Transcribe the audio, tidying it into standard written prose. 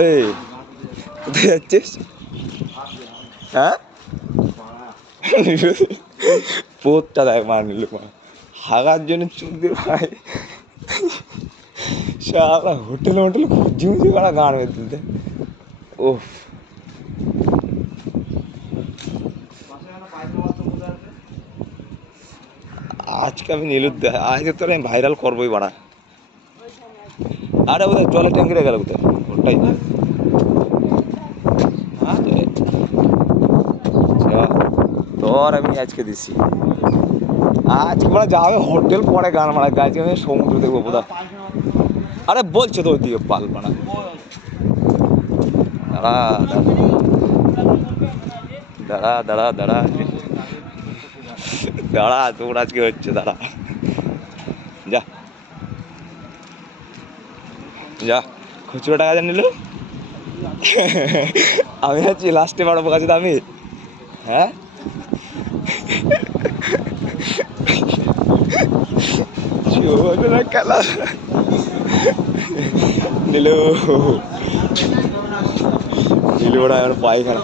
এই কোথায় যাচ্ছিস? হ্যাঁ পোতটা দেখ মা নিল মা হাগার জন্য চুল দিয়ে ভাই সারা হোটেলে খুঁজি মুজি করা গান হয়ে তুলতে। ও আজকে আমি নীলুর আজকে তোর আমি ভাইরাল করবোই বাড়া। আরে বোধহয় জলের ট্যাঙ্কিটা গেল কোথায় ওটাই তোর আমি আজকে দিছি আজকে মানে যাবে হোটেল পরে গান মারা গাছ আমি সমুদ্র দেখবো বোধহয়। আরে বলছে তো ওইদিকে পাল মারা দাঁড়া দাঁড়া দাঁড়া দাঁড়া দাঁড়া তোর আজকে হচ্ছে দাঁড়া যা যা খুচরো টাকা যা নিল আমি আছি লাস্টে বাড়াবো কাছে তো আমি। হ্যাঁ খেলা নিল নিল ওরা এখন পায়খানা